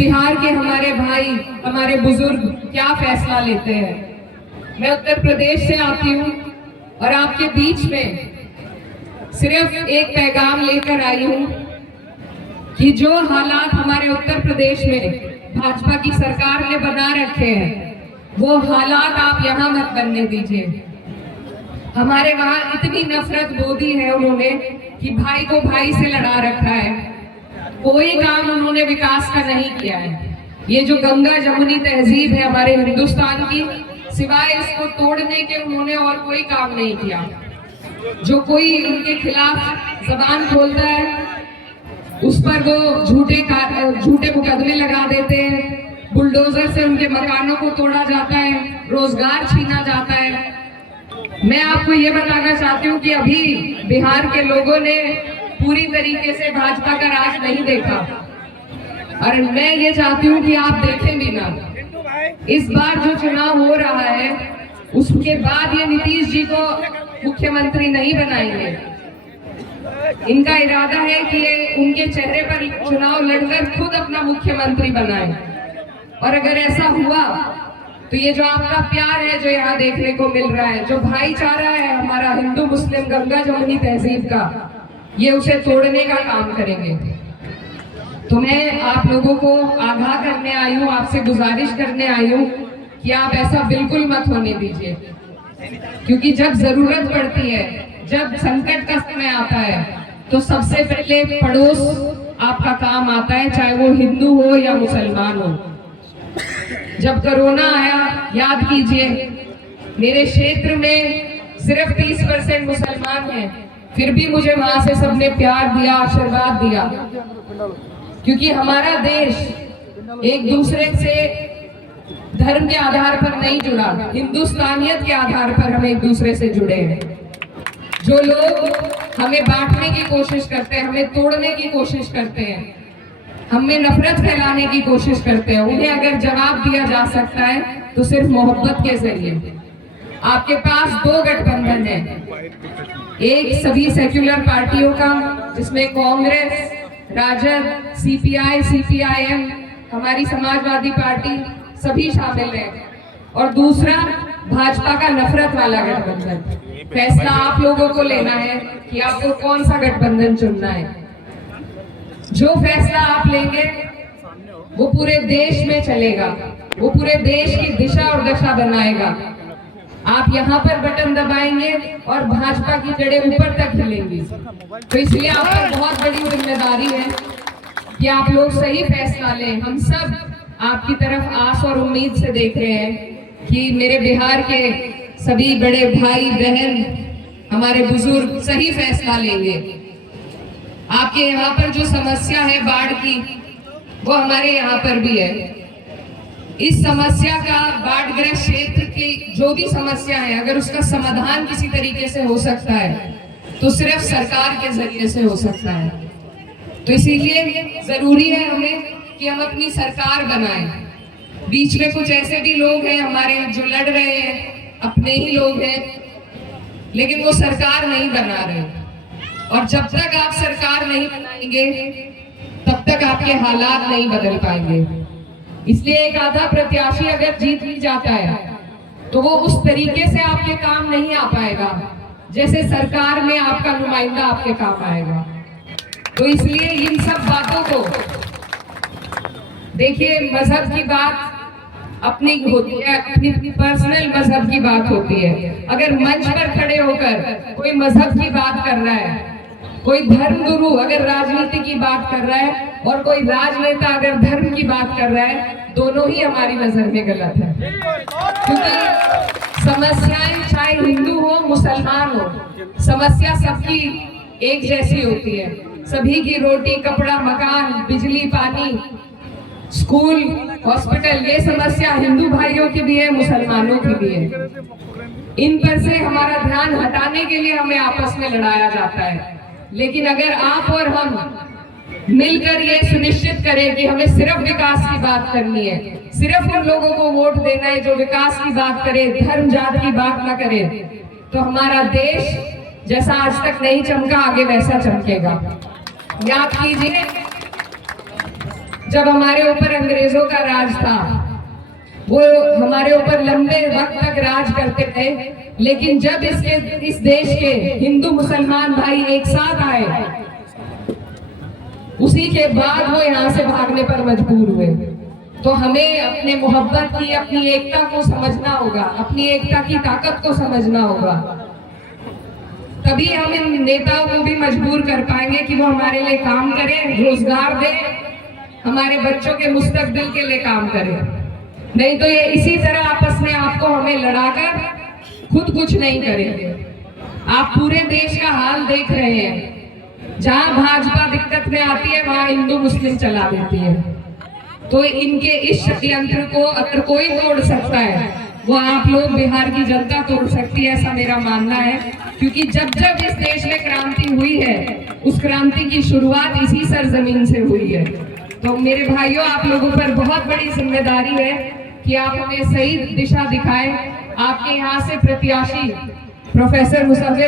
बिहार के हमारे भाई, हमारे बुजुर्ग क्या फैसला लेते हैं। मैं उत्तर प्रदेश से आती हूँ और आपके बीच में सिर्फ एक पैगाम लेकर आई हूँ कि जो हालात हमारे उत्तर प्रदेश में भाजपा की सरकार ने बना रखे हैं, वो हालात आप यहाँ मत बनने दीजिए। हमारे वहां इतनी नफरत बो दी है उन्होंने कि भाई को भाई से लड़ा रखा है। कोई काम उन्होंने विकास का नहीं किया है। ये जो गंगा जमुनी तहजीब है हमारे हिंदुस्तान की, सिवाय इसको तोड़ने के उन्होंने और कोई काम नहीं किया। जो कोई उनके खिलाफ जबान खोलता है उस पर वो झूठे मुकदमे लगा देते हैं, बुलडोजर से उनके मकानों को तोड़ा जाता है, रोजगार छीना जाता है। मैं आपको ये बताना चाहती हूँ कि अभी बिहार के लोगों ने पूरी तरीके से भाजपा का राज नहीं देखा और मैं ये चाहती हूँ कि आप देखें भी ना। इस बार जो चुनाव हो रहा है उसके बाद ये नीतीश जी को मुख्यमंत्री नहीं बनाएंगे। इनका इरादा है कि ये उनके चेहरे पर चुनाव लड़कर खुद अपना मुख्यमंत्री बनाए। और अगर ऐसा हुआ तो ये जो आपका प्यार है, जो यहाँ देखने को मिल रहा है, जो भाईचारा है हमारा हिंदू मुस्लिम गंगा जमुनी तहजीब का, ये उसे तोड़ने का काम करेंगे। तो मैं आप लोगों को आगाह करने आई हूँ, आपसे गुजारिश करने आई हूँ कि आप ऐसा बिल्कुल मत होने दीजिए, क्योंकि जब जरूरत पड़ती है, जब संकट का समय आता है, तो सबसे पहले पड़ोस आपका काम आता है, चाहे वो हिंदू हो या मुसलमान हो। जब कोरोना आया, याद कीजिए, मेरे क्षेत्र में सिर्फ 30% मुसलमान हैं, फिर भी मुझे वहां से सबने प्यार दिया, आशीर्वाद दिया, क्योंकि हमारा देश एक दूसरे से धर्म के आधार पर नहीं जुड़ा, हिंदुस्तानियत के आधार पर हम एक दूसरे से जुड़े हैं। जो लोग हमें बांटने की कोशिश करते हैं, हमें तोड़ने की कोशिश करते हैं, हमें नफरत फैलाने की कोशिश करते हैं, उन्हें अगर जवाब दिया जा सकता है तो सिर्फ मोहब्बत के जरिए। आपके पास दो गठबंधन है, एक सभी सेक्युलर पार्टियों का जिसमें कांग्रेस, राजद, सीपीआई, सीपीआईएम, हमारी समाजवादी पार्टी सभी शामिल हैं, और दूसरा भाजपा का नफरत वाला गठबंधन। फैसला आप लोगों को लेना है कि आपको कौन सा गठबंधन चुनना है। जो फैसला आप लेंगे वो पूरे देश में चलेगा, वो पूरे देश की दिशा और दशा बनाएगा। आप यहाँ पर बटन दबाएंगे और भाजपा की जड़ें ऊपर तक हिलेंगी। तो इसलिए आप पर बहुत बड़ी जिम्मेदारी है कि आप लोग सही फैसला लें। हम सब आपकी तरफ आस और उम्मीद से देख रहे हैं कि मेरे बिहार के सभी बड़े भाई बहन, हमारे बुजुर्ग सही फैसला लेंगे। आपके यहाँ पर जो समस्या है बाढ़ की, वो हमारे यहाँ पर भी है। इस समस्या का, बाढ़ग्रस्त क्षेत्र की जो भी समस्या है, अगर उसका समाधान किसी तरीके से हो सकता है तो सिर्फ सरकार के जरिए से हो सकता है। तो इसीलिए जरूरी है हमें कि हम अपनी सरकार बनाएं। बीच में कुछ ऐसे भी लोग हैं हमारे जो लड़ रहे हैं, अपने ही लोग हैं, लेकिन वो सरकार नहीं बना रहे। और जब तक आप सरकार नहीं बनाएंगे तब तक आपके हालात नहीं बदल पाएंगे। इसलिए एक आधा प्रत्याशी अगर जीत भी जाता है तो वो उस तरीके से आपके काम नहीं आ पाएगा जैसे सरकार में आपका नुमाइंदा आपके काम आएगा। तो इसलिए इन सब बातों को देखिए, मजहब की बात अपनी होती है, अपनी पर्सनल मजहब की बात होती है। अगर मंच पर खड़े होकर कोई मजहब की बात कर रहा है, कोई धर्म गुरु अगर राजनीति की बात कर रहा है और कोई राजनेता अगर धर्म की बात कर रहा है, दोनों ही हमारी नजर में गलत है। क्योंकि समस्याएं चाहे हिंदू हो मुसलमान हो, समस्या सबकी एक जैसी होती है। सभी की रोटी, कपड़ा, मकान, बिजली, पानी, स्कूल, हॉस्पिटल, ये समस्या हिंदू भाइयों की भी है, मुसलमानों की भी है। इन पर से हमारा ध्यान हटाने के लिए हमें आपस में लड़ाया जाता है। लेकिन अगर आप और हम मिलकर ये सुनिश्चित करें कि हमें सिर्फ विकास की बात करनी है, सिर्फ उन लोगों को वोट देना है जो विकास की बात करे, धर्म जात की बात ना करे, तो हमारा देश जैसा आज तक नहीं चमका आगे वैसा चमकेगा। याद कीजिए, जब हमारे ऊपर अंग्रेजों का राज था, वो हमारे ऊपर लंबे वक्त तक राज करते थे, लेकिन जब इस देश के हिंदू मुसलमान भाई एक साथ आए, उसी के बाद वो यहाँ से भागने पर मजबूर हुए। तो हमें अपने मोहब्बत की, अपनी एकता को समझना होगा, अपनी एकता की ताकत को समझना होगा। तभी हम इन नेताओं को भी मजबूर कर पाएंगे कि वो हमारे लिए काम करें, रोजगार दें, हमारे बच्चों के मुस्तकबिल के लिए काम करें। नहीं तो ये इसी तरह आपस में आपको हमें लड़ाकर खुद कुछ नहीं करेंगे। आप पूरे देश का हाल देख रहे हैं, जहां भाजपा दिक्कत में आती है वहां हिंदू मुस्लिम चला देती है। तो इनके इस षड्यंत्र को अगर कोई तोड़ सकता है, वो आप लोग बिहार की जनता तोड़ सकती है, ऐसा मेरा मानना है। क्योंकि जब जब इस देश में क्रांति हुई है, उस क्रांति की शुरुआत इसी सरजमीन से हुई है। तो मेरे भाइयों, आप लोगों पर बहुत बड़ी जिम्मेदारी है कि आप हमें सही दिशा दिखाएं। आपके यहाँ से प्रत्याशी प्रोफेसर मुसव्विर